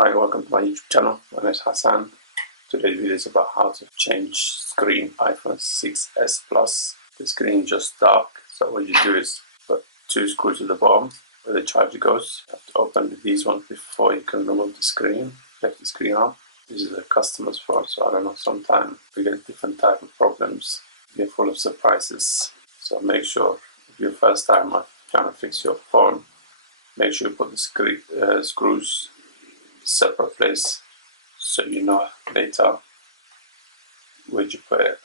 Hi, welcome to my YouTube channel. My name is Hassan. Today's video is about how to change screen iPhone 6s Plus. The screen is just dark, so what you do is put two screws at the bottom where the charger goes. You have to open these ones before you can remove the screen. Left the screen on. This is a customer's fault, so I don't know, sometimes we get different type of problems. We're full of surprises. So make sure, if you're first time trying to fix your phone, make sure you put the screws separate place so you know later where you put it.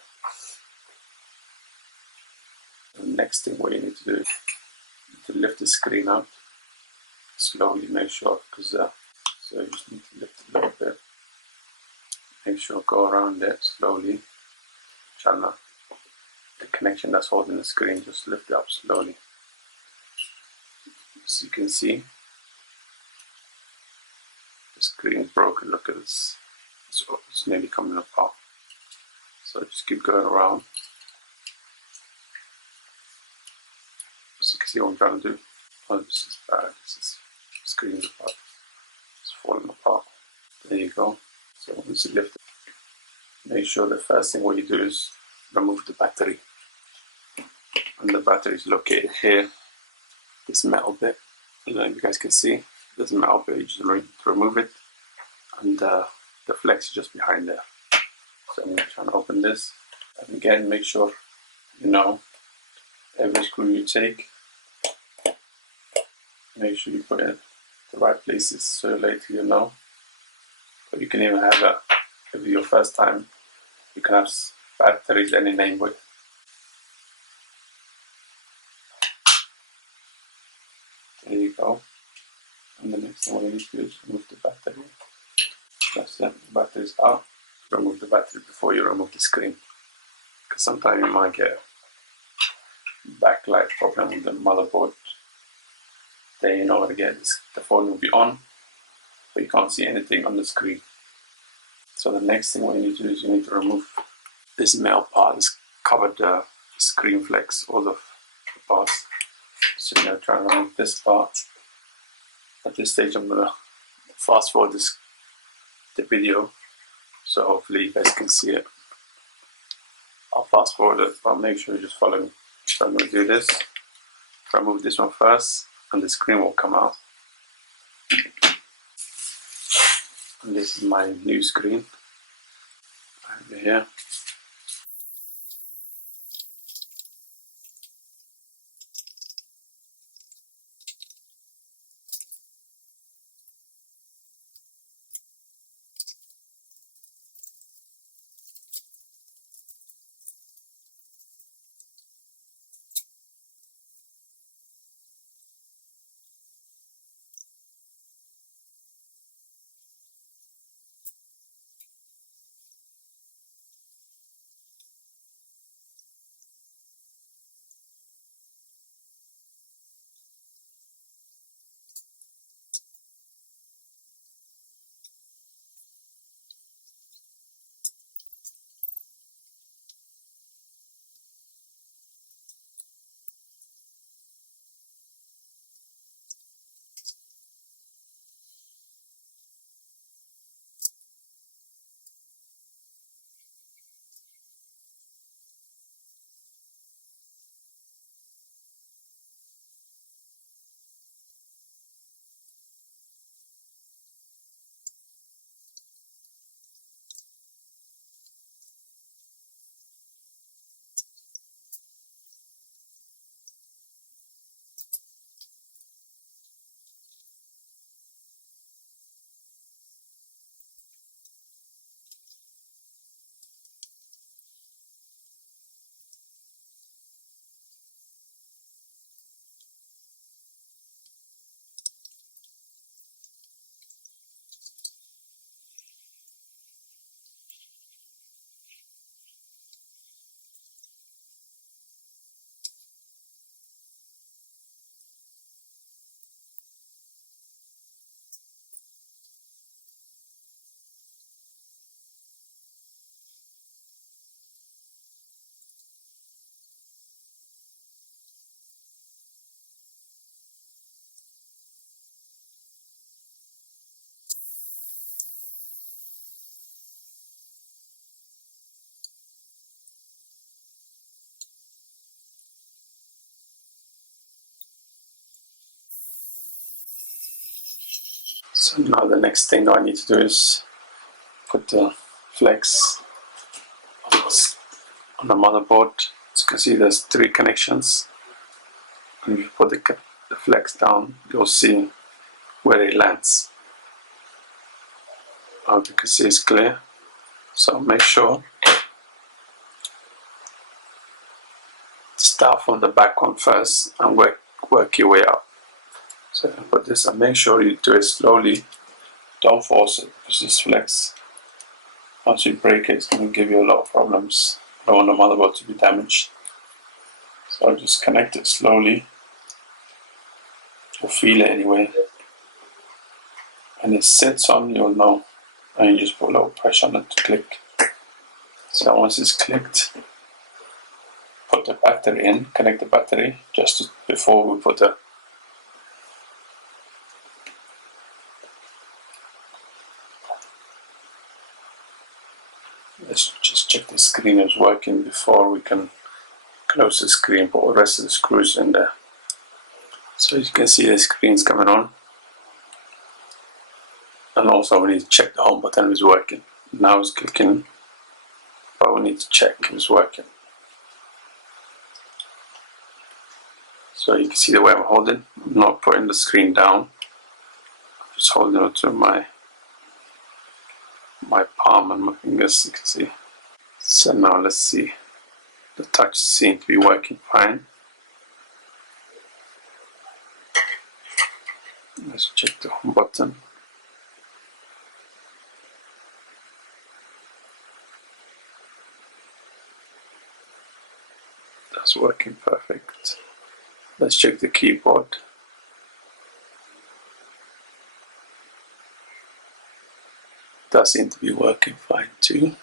The next thing what you need to do is to lift the screen up slowly. Make sure, because so you just need to lift it a little bit. Make sure go around it slowly. Channel the connection that's holding the screen, just lift it up slowly. As you can see, the screen is broken. Look at this, it's nearly coming apart. So just keep going around. As you can see what I'm trying to do. Oh, this is bad. The screen is apart. It's falling apart. There you go. So once you lift it, make sure the first thing what you do is remove the battery. And the battery is located here. This metal bit. I don't know if you guys can see. This metal bit, you just remove it. And the flex is just behind there. So I'm going to try and open this. And again, make sure you know every screw you take, make sure you put it in the right places so later you know. But you can even have if it's your first time, you can have batteries any name with. There you go. And the next thing we need to do is remove the battery. That's it, the battery is out. Remove the battery before you remove the screen, because sometimes you might get backlight problem with the motherboard. Then you know what to get. The phone will be on, but you can't see anything on the screen. So the next thing what you need to do is you need to remove this metal part that's covered the screen flex, all of the parts. So you're going to try and remove this part. At this stage I'm going to fast forward the video, so hopefully you guys can see it. I'll fast forward it, but make sure you just follow me. So I'm going to do this. Remove this one first, and the screen will come out. And this is my new screen over here. So now the next thing I need to do is put the flex on the motherboard. As you can see, there's 3 connections. And if you put the flex down, you'll see where it lands. I hope you can see it's clear. So make sure to start from the back one first and work your way up. So put this and make sure you do it slowly. Don't force it, because this flex, once you break it, it's going to give you a lot of problems. I don't want the motherboard to be damaged. So I'll just connect it slowly. You'll feel it anyway. When it sits on, you'll know. And you just put a little pressure on it to click. So once it's clicked, put the battery in, connect the battery just before we put the let's just check the screen is working before we can close the screen, put the rest of the screws in there. So you can see the screen's coming on. And also we need to check the home button is working. Now it's clicking, but we need to check it's working. So you can see the way I'm holding. I'm not putting the screen down. I'm just holding it to my palm and my fingers, you can see. So now let's see. The touch seems to be working fine. Let's check the home button. That's working perfect. Let's check the keyboard. That seems to be working fine too.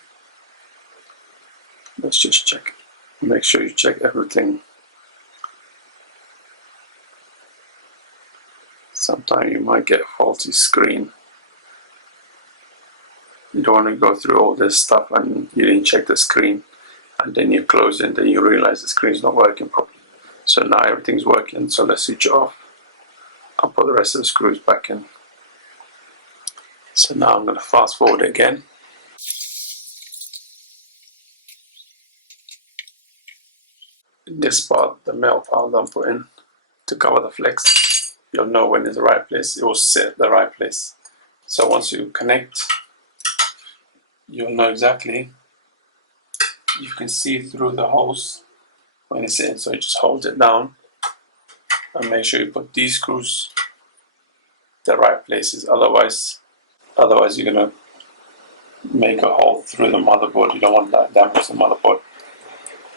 Let's just check. Make sure you check everything. Sometimes you might get a faulty screen. You don't want to go through all this stuff and you didn't check the screen, and then you close it and then you realize the screen's not working properly. So now everything's working, so let's switch it off. I'll put the rest of the screws back in. So now I'm going to fast forward again. In this part, the metal part I'm putting to cover the flex, you'll know when it's the right place, it will sit at the right place. So once you connect, you'll know exactly, you can see through the holes when it's in, so you just hold it down and make sure you put these screws the right places, otherwise you're going to make a hole through the motherboard. You don't want that damage the motherboard.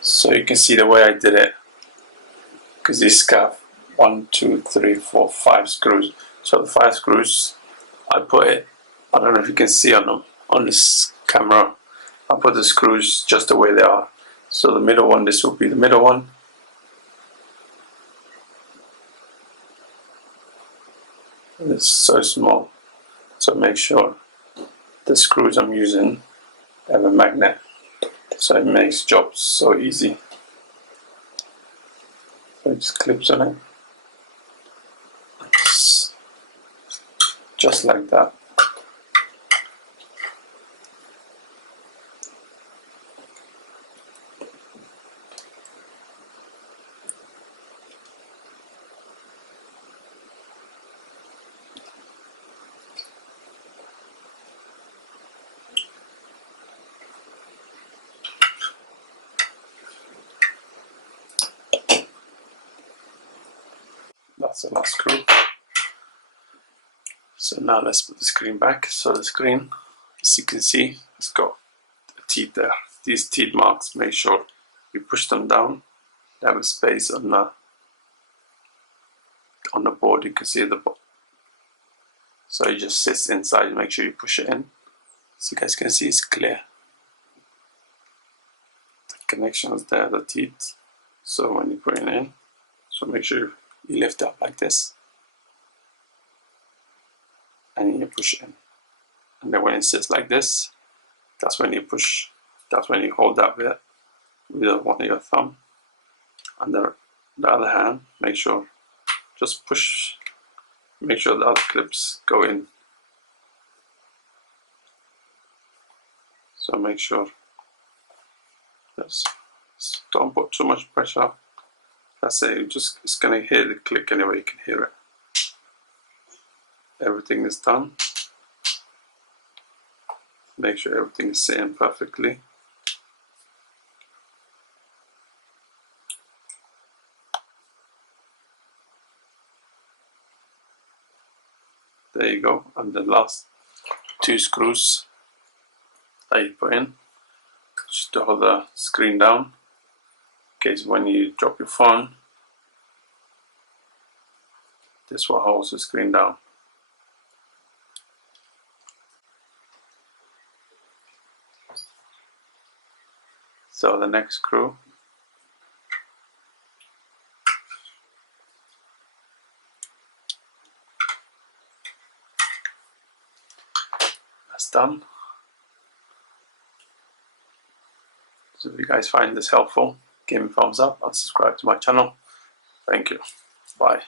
So you can see the way I did it, because these have 1, 2, 3, 4, 5 screws. So the 5 screws, I put it, I don't know if you can see on them on this camera, I put the screws just the way they are. So the middle one, this will be the middle one. And it's so small, so make sure the screws I'm using have a magnet, so it makes jobs so easy. So it just clips on it, just like that. That's the last screw. So now let's put the screen back. So the screen, as you can see, it's got a teeth there. These teeth marks, make sure you push them down. They have a space on the board. You can see the board. So it just sits inside. Make sure you push it in. So you guys can see it's clear. The connection is there, the teeth. So when you put it in, so make sure you lift it up like this, and you push it in. And then when it sits like this, that's when you push. That's when you hold that bit with one of your thumb, and the other hand, make sure just push. Make sure the other clips go in So make sure, don't put too much pressure. That's it, it's going to hear the click anyway, you can hear it. Everything is done. Make sure everything is sitting perfectly. There you go, and the last 2 screws that you put in, just to hold the screen down, in case when you drop your phone, this is what holds the screen down. So the next screw, that's done. So if you guys find this helpful, give me a thumbs up and subscribe to my channel. Thank you. Bye.